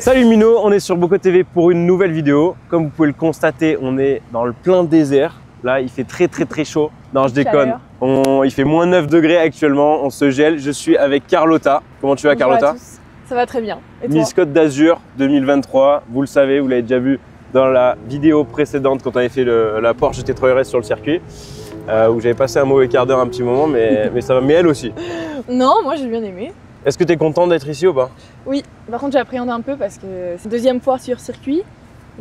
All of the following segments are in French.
Salut Mino, on est sur Boko TV pour une nouvelle vidéo. Comme vous pouvez le constater, on est dans le plein désert. Là, il fait très chaud. Non, je déconne. Il fait moins 9 degrés actuellement, on se gèle. Je suis avec Carlotta. Comment tu vas, Carlotta? Ça va très bien. Et toi? Miss Côte d'Azur 2023. Vous le savez, vous l'avez déjà vu dans la vidéo précédente quand on avait fait la Porsche GT3 RS sur le circuit. Où j'avais passé un mauvais quart d'heure un petit moment, mais ça va. Mais elle aussi. Non, moi j'ai bien aimé. Est-ce que tu es content d'être ici ou pas? Oui, par contre j'appréhende un peu parce que c'est la deuxième fois sur circuit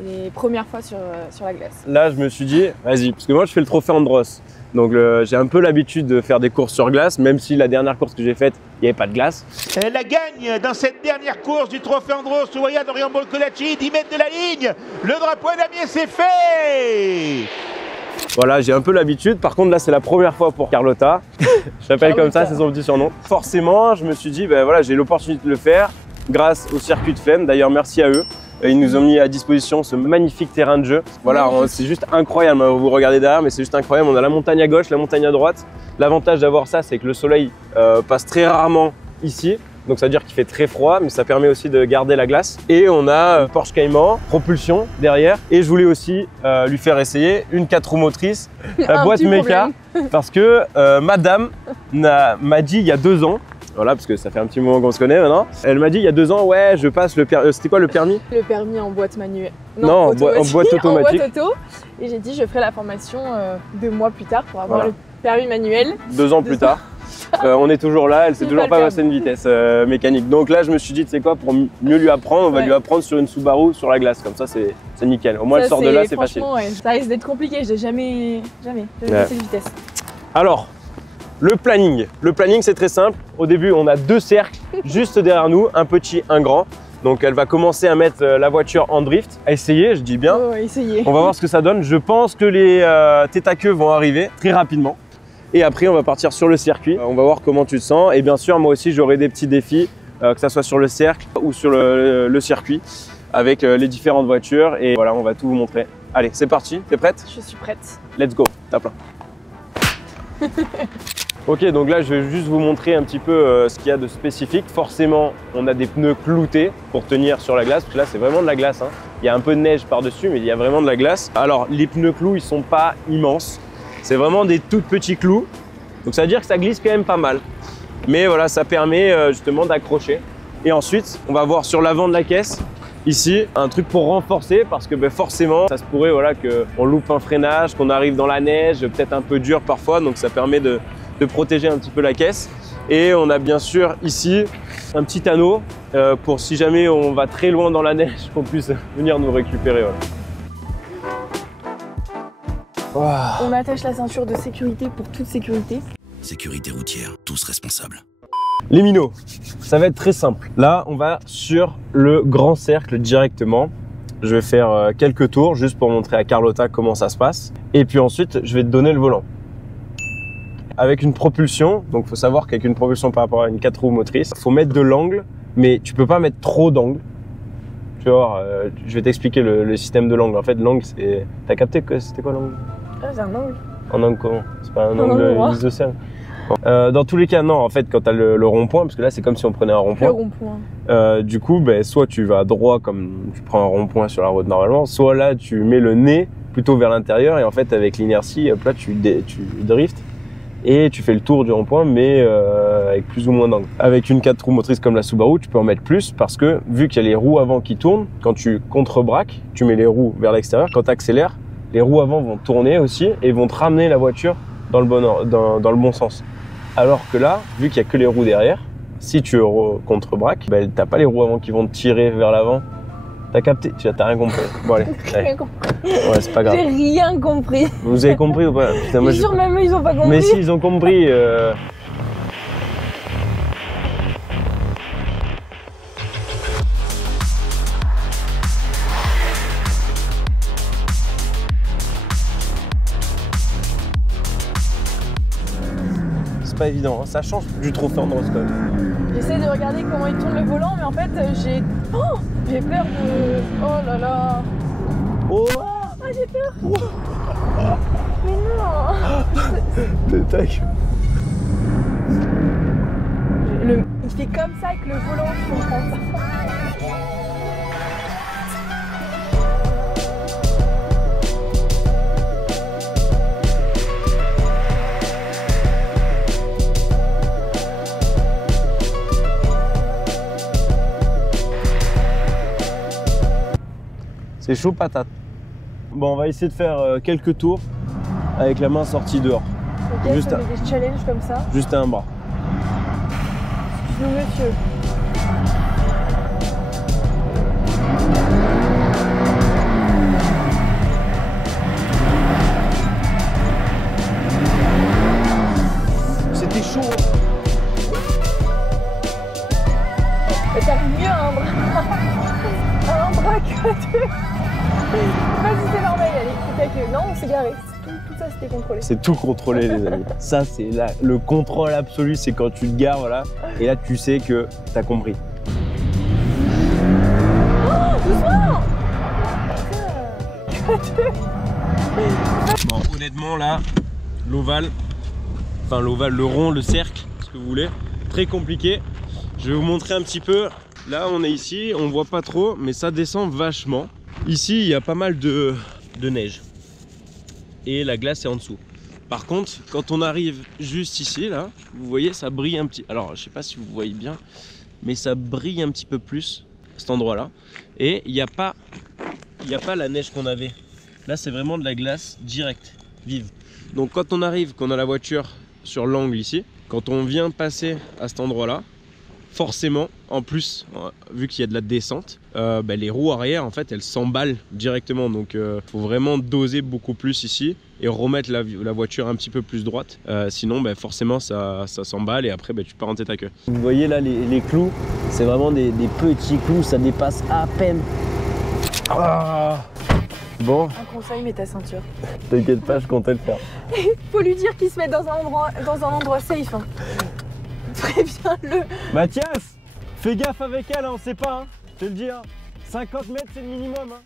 et première fois sur la glace. Là, je me suis dit, vas-y, parce que moi je fais le trophée Andros. Donc j'ai un peu l'habitude de faire des courses sur glace, même si la dernière course que j'ai faite, il n'y avait pas de glace. Elle la gagne dans cette dernière course du trophée Andros. Souaya d'Orient Bolcodaci, 10 mètres de la ligne. Le drapeau est damier, c'est fait. Voilà, j'ai un peu l'habitude. Par contre, là, c'est la première fois pour Carlotta. Je l'appelle comme ça, c'est son petit surnom. Forcément, je me suis dit, ben voilà, j'ai l'opportunité de le faire grâce au circuit de Femme. D'ailleurs, merci à eux. Ils nous ont mis à disposition ce magnifique terrain de jeu. Voilà, c'est juste incroyable. Vous regardez derrière, mais c'est juste incroyable. On a la montagne à gauche, la montagne à droite. L'avantage d'avoir ça, c'est que le soleil passe très rarement ici. Donc ça veut dire qu'il fait très froid, mais ça permet aussi de garder la glace. Et on a Porsche Cayman, propulsion derrière. Et je voulais aussi lui faire essayer une 4 roues motrices, la boîte méca, parce que madame m'a dit il y a 2 ans, voilà, parce que ça fait un petit moment qu'on se connaît maintenant, elle m'a dit il y a 2 ans, ouais, je passe le permis. C'était quoi le permis? Le permis en boîte manuelle. Non, en boîte automatique. En boîte auto. Et j'ai dit je ferai la formation 2 mois plus tard pour avoir le permis manuel. 2 ans plus tard. On est toujours là, elle sait toujours pas passer une vitesse mécanique. Donc là, je me suis dit, tu sais quoi, pour mieux lui apprendre, on va lui apprendre sur une Subaru sur la glace. Comme ça, c'est nickel. Au moins, elle sort de là, c'est facile. Ça risque d'être compliqué, j'ai jamais passé de vitesse. Alors, le planning. Le planning, c'est très simple. Au début, on a 2 cercles juste derrière nous, un petit, un grand. Donc, elle va commencer à mettre la voiture en drift, à essayer, je dis bien. Essayer. On va voir ce que ça donne. Je pense que les têtes à queue vont arriver très rapidement. Et après, on va partir sur le circuit. On va voir comment tu te sens. Et bien sûr, moi aussi, j'aurai des petits défis, que ce soit sur le cercle ou sur le circuit, avec les différentes voitures. Et voilà, on va tout vous montrer. Allez, c'est parti. T'es prête? Je suis prête. Let's go. Tape là. Ok, donc là, je vais juste vous montrer un petit peu ce qu'il y a de spécifique. Forcément, on a des pneus cloutés pour tenir sur la glace. Parce que là, c'est vraiment de la glace, hein. Il y a un peu de neige par-dessus, mais il y a vraiment de la glace. Alors, les pneus clous, ils sont pas immenses. C'est vraiment des tout petits clous, donc ça veut dire que ça glisse quand même pas mal. Mais voilà, ça permet justement d'accrocher. Et ensuite, on va voir sur l'avant de la caisse, ici, un truc pour renforcer parce que forcément, ça se pourrait qu'on loupe un freinage, qu'on arrive dans la neige, peut-être un peu dur parfois, donc ça permet de protéger un petit peu la caisse. Et on a bien sûr ici un petit anneau pour si jamais on va très loin dans la neige, qu'on puisse venir nous récupérer. Voilà. Wow. On attache la ceinture de sécurité pour toute sécurité. Sécurité routière, tous responsables. Les minots, ça va être très simple. Là, on va sur le grand cercle directement. Je vais faire quelques tours juste pour montrer à Carlotta comment ça se passe. Et puis ensuite, je vais te donner le volant. Avec une propulsion, donc il faut savoir qu'avec une propulsion par rapport à une 4 roues motrice, il faut mettre de l'angle, mais tu peux pas mettre trop d'angle. Tu vas voir, je vais t'expliquer le système de l'angle. En fait, l'angle, c'est... T'as capté que c'était quoi l'angle? Ah, c'est un angle. Un angle comment? C'est pas un angle isocèle. Dans tous les cas, non. En fait, quand tu as le rond-point, parce que là, c'est comme si on prenait un rond-point. Le rond-point. Du coup, soit tu vas droit comme tu prends un rond-point sur la route normalement, soit là, tu mets le nez plutôt vers l'intérieur et en fait, avec l'inertie, là, tu driftes et tu fais le tour du rond-point, mais avec plus ou moins d'angle. Avec une 4 roues motrices comme la Subaru, tu peux en mettre plus parce que vu qu'il y a les roues avant qui tournent, quand tu contre-braques, tu mets les roues vers l'extérieur. Quand tu accélères, les roues avant vont tourner aussi et vont te ramener la voiture dans le bon sens. Alors que là, vu qu'il n'y a que les roues derrière, si tu contre-braques, t'as pas les roues avant qui vont te tirer vers l'avant. T'as capté? Tu n'as rien compris. Bon allez. Rien compris. Ouais, c'est pas grave. J'ai rien compris. Vous avez compris ou pas? Putain, moi, même eux, ils ont pas compris. Mais si, ils ont compris. Pas évident, hein. Ça change du trophée Andros quand même. J'essaie de regarder comment il tourne le volant, mais en fait j'ai peur de... Oh là là. Oh, j'ai peur. Mais non. Tac. Il fait comme ça avec le volant, je comprends pas. C'est chaud patate. Bon, on va essayer de faire quelques tours avec la main sortie dehors. Ok, Juste ça met des challenges comme ça. Juste un bras. Excuse-nous, monsieur. C'était chaud. Mais t'arrives mieux à un bras. À un bras que deux. Vas-y, c'est normal, allez. Non, on s'est garé. Tout ça, c'était contrôlé. C'est tout contrôlé, les amis. Ça, c'est le contrôle absolu, c'est quand tu te gares, voilà. Et là, tu sais que t'as compris. Oh, doucement. Bon, honnêtement, là, l'ovale, enfin l'ovale, le rond, le cercle, ce que vous voulez, très compliqué. Je vais vous montrer un petit peu. Là, on est ici, on voit pas trop, mais ça descend vachement. Ici, il y a pas mal de neige. Et la glace est en dessous. Par contre, quand on arrive juste ici, là, vous voyez, ça brille un petit... Alors, je sais pas si vous voyez bien, mais ça brille un petit peu plus, cet endroit-là. Et il n'y a pas la neige qu'on avait. Là, c'est vraiment de la glace directe, vive. Donc, quand on arrive, qu'on a la voiture sur l'angle ici, quand on vient passer à cet endroit-là, forcément, en plus, vu qu'il y a de la descente, les roues arrière, en fait, elles s'emballent directement. Donc, faut vraiment doser beaucoup plus ici et remettre la voiture un petit peu plus droite. Sinon, forcément, ça s'emballe et après, tu pars en tête à queue. Vous voyez là, les clous, c'est vraiment des petits clous, ça dépasse à peine. Ah bon. Un conseil, mets ta ceinture. T'inquiète pas, je comptais le faire. Faut lui dire qu'il se mette dans un endroit safe. Hein. Préviens-le. Mathias, fais gaffe avec elle, hein, on sait pas, hein, je te le dis. Hein. 50 mètres, c'est le minimum. Hein.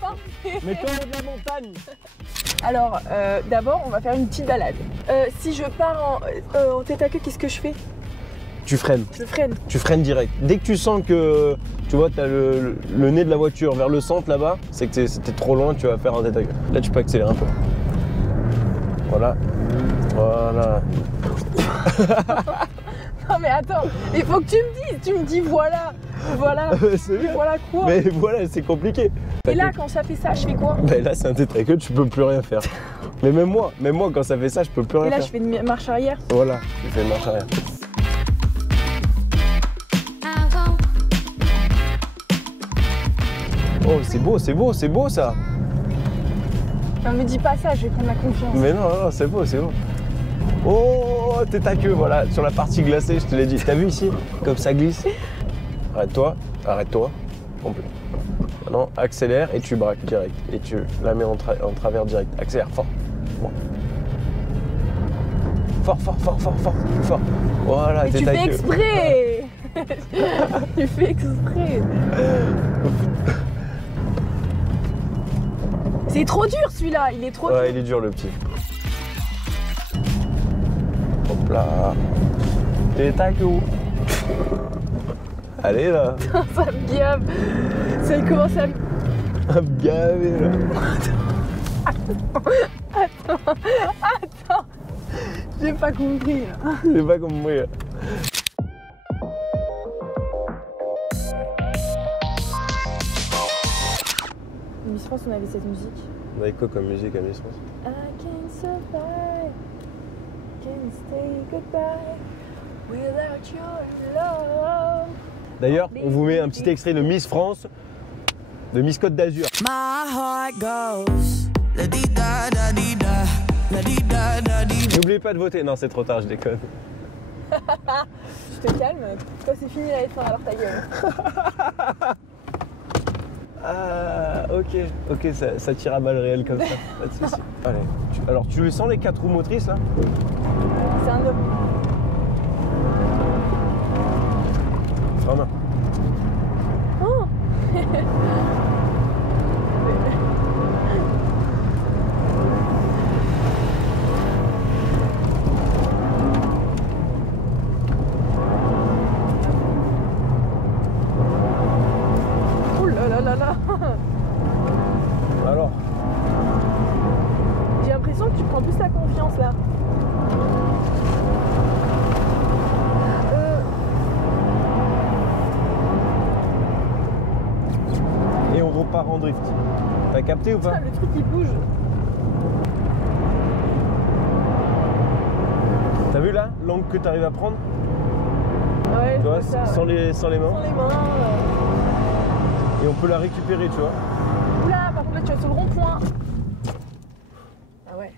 Parfait. Mets-toi de la montagne. Alors, d'abord, on va faire une petite balade. Si je pars en tête à queue, qu'est-ce que je fais? Tu freines. Je freine. Tu freines direct. Dès que tu sens que tu vois, tu as le nez de la voiture vers le centre là-bas, c'est que c'était trop loin, tu vas faire un tête à queue. Là, tu peux accélérer un peu. Voilà. Voilà. Non mais attends, il faut que tu me dis voilà. Voilà. Voilà quoi? Mais voilà, c'est compliqué. Et là, quand ça fait ça, je fais quoi? Là, c'est un tête à queue, tu peux plus rien faire. Mais même moi, quand ça fait ça, je peux plus rien faire. Et là, faire. je fais une marche arrière. Voilà, tu fais une marche arrière. Oh, c'est beau ça. Non, me dis pas ça, je vais prendre ma confiance. Mais non, c'est beau. Oh, tête à queue, voilà, sur la partie glacée, je te l'ai dit. T'as vu ici? Comme ça glisse. Arrête-toi, complet. Maintenant, accélère et tu braques direct. Et tu la mets en travers direct. Accélère, fort. Bon. Fort. Voilà, tête à queue. Tu fais exprès. Tu fais exprès. C'est trop dur celui-là, il est trop dur. Ouais, il est dur le petit. Hop là. Tête à queue. Allez là. Ça me gave. Ça commence à me gaver là. Attends. J'ai pas compris là. J'ai pas compris. Miss France, on avait cette musique. On avait quoi comme musique à Miss France? I can't survive, can't stay goodbye without your love. D'ailleurs, on vous met un petit extrait de Miss France, de Miss Côte d'Azur. N'oubliez pas de voter. Non, c'est trop tard, je déconne. Tu te calmes. Toi, c'est fini la F1, alors ta gueule. Ah, ok, ça tire à balles réelles comme ça. Pas de soucis. Allez, alors tu les sens les 4 roues motrices là? C'est un homme. Frein main. Oh. Alors, j'ai l'impression que tu prends plus la confiance là. pour pas en drift. T'as capté ou pas? Ah, le truc il bouge. T'as vu là l'angle que tu arrives à prendre? Ouais, Tu vois, ça, sans, ouais. les mains. Sans les mains. Et on peut la récupérer, tu vois. Oula, par contre là tu vas sur le rond-point. Ah ouais.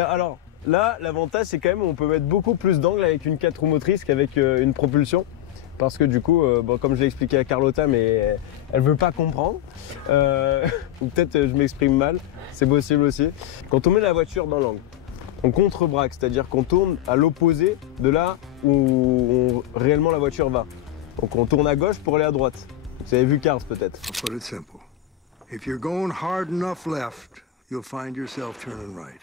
Alors là, l'avantage c'est quand même on peut mettre beaucoup plus d'angle avec une 4 roues motrices qu'avec une propulsion. Parce que du coup, bon, comme je l'ai expliqué à Carlotta, mais elle veut pas comprendre. Ou peut-être je m'exprime mal, c'est possible aussi. Quand on met la voiture dans l'angle, on contre-braque, c'est-à-dire qu'on tourne à l'opposé de là où réellement la voiture va. Donc on tourne à gauche pour aller à droite. Vous avez vu Cars peut-être. I'll put it simple. If you're going hard enough left, you'll find yourself turning right.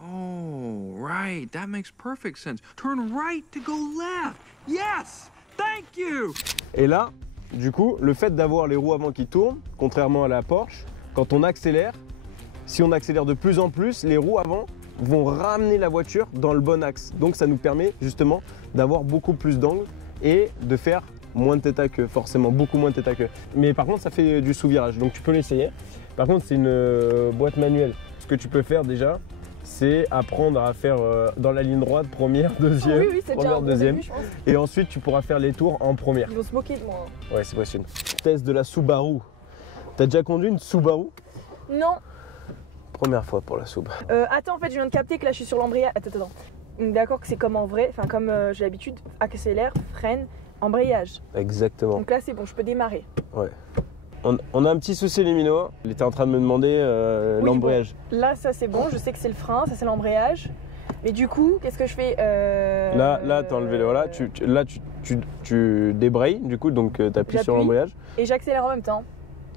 Oh, right. That makes perfect sense. Turn right to go left. Yes! Thank you! Et là, du coup, le fait d'avoir les roues avant qui tournent, contrairement à la Porsche, quand on accélère, si on accélère de plus en plus, les roues avant vont ramener la voiture dans le bon axe. Donc ça nous permet justement d'avoir beaucoup plus d'angle et de faire moins de tête à queue, forcément beaucoup moins de tête à queue. Mais par contre ça fait du sous-virage, donc tu peux l'essayer. Par contre c'est une boîte manuelle. Ce que tu peux faire déjà, c'est apprendre à faire dans la ligne droite, première, deuxième, Oui, c'est déjà première, un bon deuxième. début, je pense. Et ensuite tu pourras faire les tours en première. Ils vont se moquer de moi. Ouais, c'est possible. Test de la Subaru. T'as déjà conduit une Subaru? Non. Première fois pour la Sub. Attends, en fait, je viens de capter que là, je suis sur l'embrayage. Attends. D'accord que c'est comme en vrai, enfin comme j'ai l'habitude, accélère, freine, embrayage. Exactement. Donc là, c'est bon, je peux démarrer. Ouais. On a un petit souci, les minots. Il était en train de me demander Oui, l'embrayage. Bon. Là, ça c'est bon, je sais que c'est le frein, ça c'est l'embrayage. Mais du coup, qu'est-ce que je fais Là, t'as enlevé le. Voilà, tu débrayes, du coup, donc t'appuies sur l'embrayage. Et j'accélère en même temps.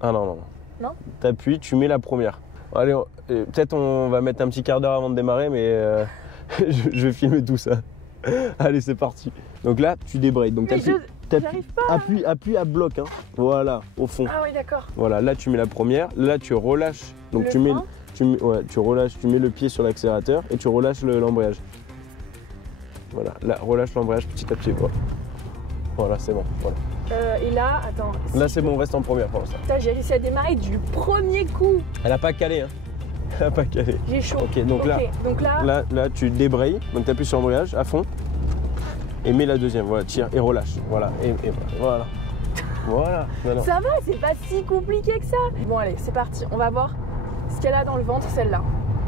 Ah non, non. Non? T'appuies, tu mets la première. Allez, peut-être on va mettre un petit quart d'heure avant de démarrer, mais je vais filmer tout ça. Allez, c'est parti. Donc là, tu débrayes. Donc j'arrive pas. Appuie à bloc, hein. Voilà, au fond. Ah oui, d'accord. Voilà, là tu mets la première, là tu relâches. Donc Le tu mets, frein. tu relâches, tu mets le pied sur l'accélérateur et tu relâches l'embrayage. Voilà, là relâche l'embrayage petit à petit. Voilà, c'est bon. Voilà. Et là, attends. Là c'est bon, on reste en première pour l'instant. Putain, j'ai réussi à démarrer du premier coup. Elle a pas calé, hein. Elle a pas calé. J'ai chaud. Ok, donc là, là tu débrayes, donc tu appuies sur l'embrayage à fond et mets la deuxième. Voilà, tire et relâche. Voilà, et voilà. Voilà. Non. Ça va, c'est pas si compliqué que ça. Bon, allez, c'est parti. On va voir ce qu'elle a dans le ventre, celle-là.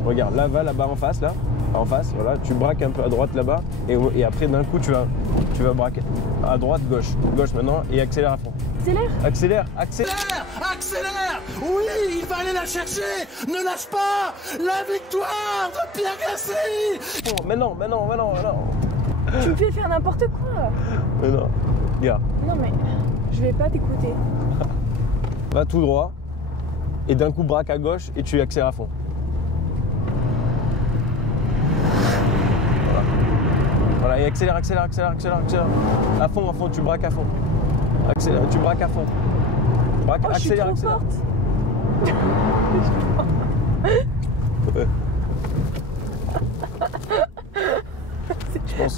Regarde, là, va là-bas en face, là. En face, voilà. Tu braques un peu à droite là-bas. Et après, d'un coup, tu vas braquer à droite, gauche. Gauche maintenant et accélère à fond. Accélère. Accélère. Accélère! Oui, il va aller la chercher! Ne lâche pas! La victoire de Pierre Gasly! Oh, mais non. Tu peux faire n'importe quoi. Mais non. Regarde, Non, mais je vais pas t'écouter. va tout droit. Et d'un coup, braque à gauche et tu accélères à fond. Voilà, et accélère. À fond, tu braques à fond. Accélère, tu braques à fond. Braque, Oh, je suis trop forte.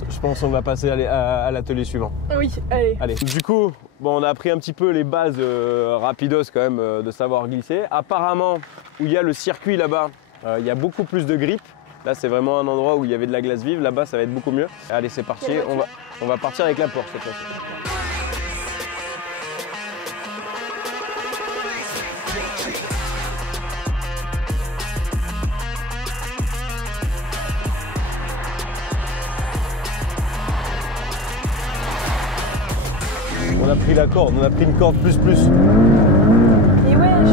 Je pense qu'on va passer à l'atelier suivant. Oui, allez. Allez. Du coup, bon, on a appris un petit peu les bases rapidos quand même de savoir glisser. Apparemment, où il y a le circuit là-bas, il y a beaucoup plus de grip. Là, c'est vraiment un endroit où il y avait de la glace vive. Là-bas, ça va être beaucoup mieux. Allez, c'est parti. On va partir avec la Porsche cette fois-ci. On a pris la corde, on a pris une corde plus. Et wesh,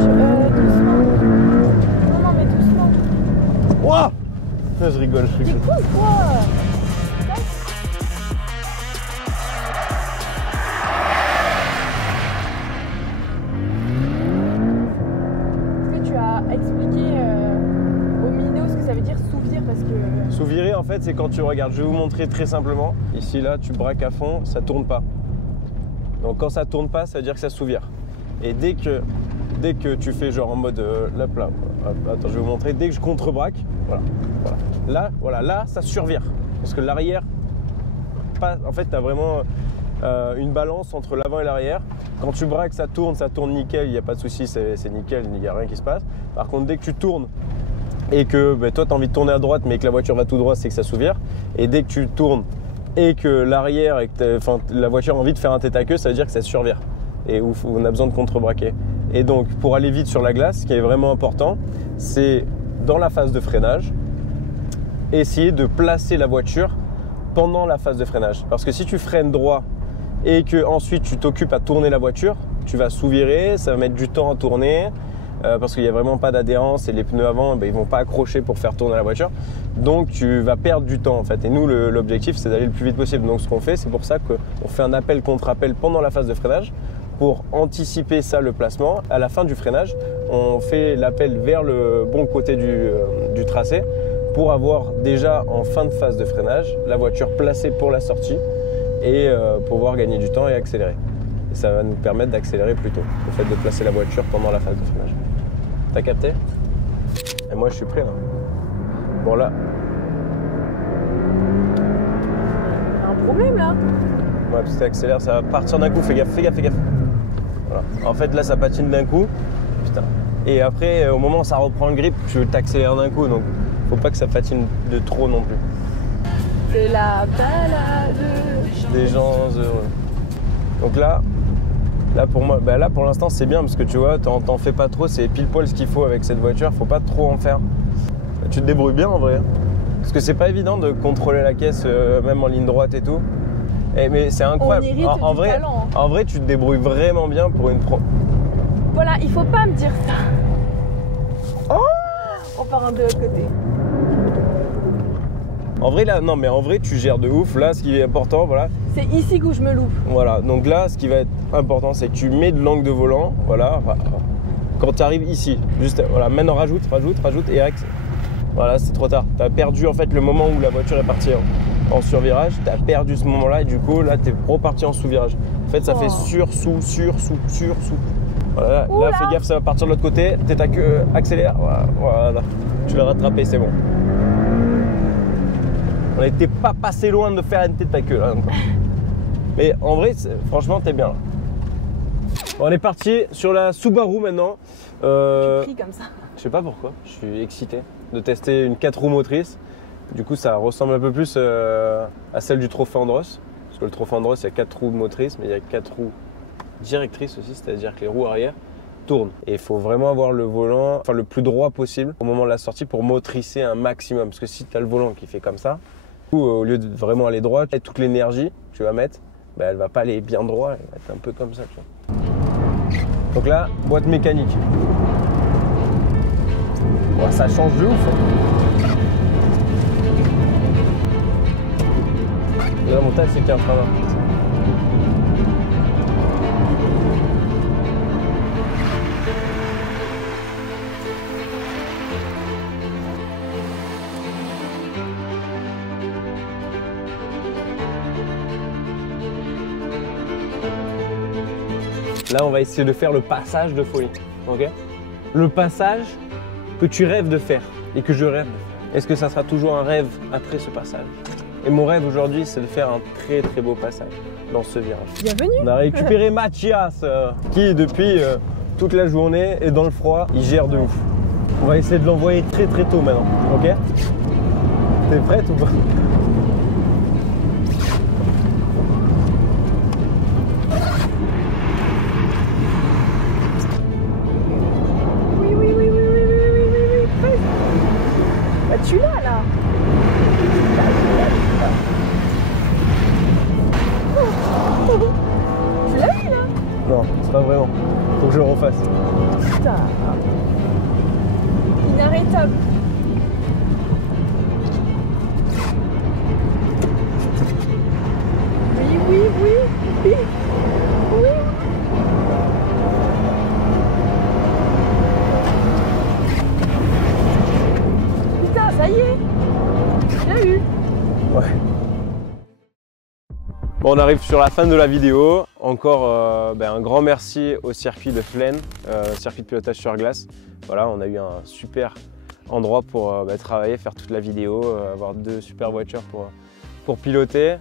doucement. Non, mais doucement. Ouah! Je rigole. T'es cool, toi. Est-ce que tu as expliqué aux minots ce que ça veut dire sous-vire parce que... Sous-virer, en fait, c'est quand tu regardes. Je vais vous montrer très simplement. Ici, là, tu braques à fond, ça tourne pas. Donc quand ça tourne pas, ça veut dire que ça sous-vire. Et dès que tu fais genre en mode là, attends, je vais vous montrer. Dès que je contre-braque, voilà. Là, ça survire. Parce que l'arrière, en fait, t'as vraiment une balance entre l'avant et l'arrière. Quand tu braques, ça tourne nickel, il n'y a pas de souci, c'est nickel, il n'y a rien qui se passe. Par contre, dès que tu tournes et que toi tu as envie de tourner à droite mais que la voiture va tout droit, c'est que ça s'ouvre. Et dès que tu tournes et que l'arrière et que la voiture a envie de faire un tête à queue, ça veut dire que ça survire et où on a besoin de contre-braquer. Et donc pour aller vite sur la glace, ce qui est vraiment important, c'est dans la phase de freinage, essayer de placer la voiture pendant la phase de freinage. Parce que si tu freines droit et que ensuite tu t'occupes à tourner la voiture, tu vas sous-virer, ça va mettre du temps à tourner parce qu'il n'y a vraiment pas d'adhérence et les pneus avant ils vont pas accrocher pour faire tourner la voiture. Donc tu vas perdre du temps en fait. Et nous l'objectif c'est d'aller le plus vite possible. Donc ce qu'on fait, c'est pour ça qu'on fait un appel contre appel pendant la phase de freinage pour anticiper ça, le placement. À la fin du freinage, on fait l'appel vers le bon côté du tracé pour avoir déjà en fin de phase de freinage la voiture placée pour la sortie et pouvoir gagner du temps et accélérer. Et ça va nous permettre d'accélérer plus tôt, le fait de placer la voiture pendant la phase de freinage. T'as capté? Et moi je suis prêt là. Bon là. Un problème là? Ouais, parce que t'accélères, ça va partir d'un coup, fais gaffe, fais gaffe, fais gaffe. Voilà. En fait là ça patine d'un coup. Putain. Et après au moment où ça reprend le grip, tu t'accélères d'un coup, donc faut pas que ça patine de trop non plus. C'est la balade des gens heureux. Donc là pour moi, là pour l'instant c'est bien parce que tu vois, t'en fais pas trop, c'est pile poil ce qu'il faut avec cette voiture, faut pas trop en faire. Tu te débrouilles bien en vrai. Parce que c'est pas évident de contrôler la caisse même en ligne droite et tout. Mais c'est incroyable. On hérite En du vrai, talent. En vrai, tu te débrouilles vraiment bien pour une pro. Voilà, il faut pas me dire ça. Oh, on part de l'autre côté. En vrai là, non mais en vrai tu gères de ouf. Là ce qui est important, voilà. C'est ici que je me loupe. Voilà, donc là ce qui va être important c'est que tu mets de l'angle de volant, voilà. Quand tu arrives ici, juste voilà, maintenant rajoute et axe. Voilà, c'est trop tard. Tu as perdu en fait le moment où la voiture est partie en survirage, tu as perdu ce moment-là et du coup là tu es reparti en sous-virage. En fait ça fait sur. Voilà, là fais gaffe, ça va partir de l'autre côté, tête à queue, accélère, voilà. Tu l'as rattrapé, c'est bon. On n'était pas passé loin de faire une tête à queue là. Mais en vrai, franchement, t'es bien là. Bon, on est parti sur la Subaru maintenant. Je crie comme ça. Je sais pas pourquoi, je suis excité de tester une 4 roues motrices. Du coup, ça ressemble un peu plus à celle du Trophée Andros. Parce que le Trophée Andros, il y a 4 roues motrices, mais il y a 4 roues directrices aussi, c'est-à-dire que les roues arrière tournent. Et il faut vraiment avoir le volant le plus droit possible au moment de la sortie pour motricer un maximum. Parce que si tu as le volant qui fait comme ça, au lieu de vraiment aller droit, toute l'énergie que tu vas mettre, elle va pas aller bien droit, elle va être un peu comme ça. Tu vois. Donc là, boîte mécanique. Ouais, ça change de ouf. L'avantage c'est qu'il y a un frein. Là, on va essayer de faire le passage de folie, ok? Le passage que tu rêves de faire et que je rêve de faire. Est-ce que ça sera toujours un rêve après ce passage? Et mon rêve aujourd'hui, c'est de faire un très très beau passage dans ce virage. Bienvenue. On a récupéré Mathias, qui depuis toute la journée est dans le froid, il gère de ouf. On va essayer de l'envoyer très très tôt maintenant, ok? T'es prête ou pas? Tu l'as là. Tu l'as vu là? Non, c'est pas vraiment. Faut que je le refasse. Putain. Inarrêtable. Oui. Ça y est, j'ai eu. Ouais. Bon, on arrive sur la fin de la vidéo. Encore un grand merci au circuit de Flaine, circuit de pilotage sur glace. Voilà, on a eu un super endroit pour travailler, faire toute la vidéo, avoir deux super voitures pour piloter.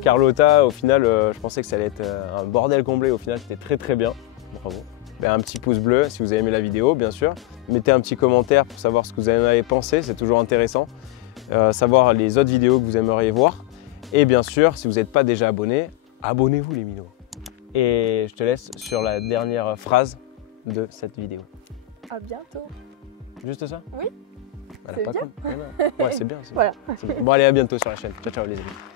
Carlotta, au final, je pensais que ça allait être un bordel complet. Au final, c'était très très bien. Bravo. Ben, un petit pouce bleu si vous avez aimé la vidéo, bien sûr. Mettez un petit commentaire pour savoir ce que vous en avez pensé, c'est toujours intéressant. Savoir les autres vidéos que vous aimeriez voir. Et bien sûr, si vous n'êtes pas déjà abonné, abonnez-vous les minots. Et je te laisse sur la dernière phrase de cette vidéo. À bientôt. Juste ça? Oui. Elle a C'est pas bien. con. Ouais, c'est bien. Voilà. Bon, allez, à bientôt sur la chaîne. Ciao, ciao les amis.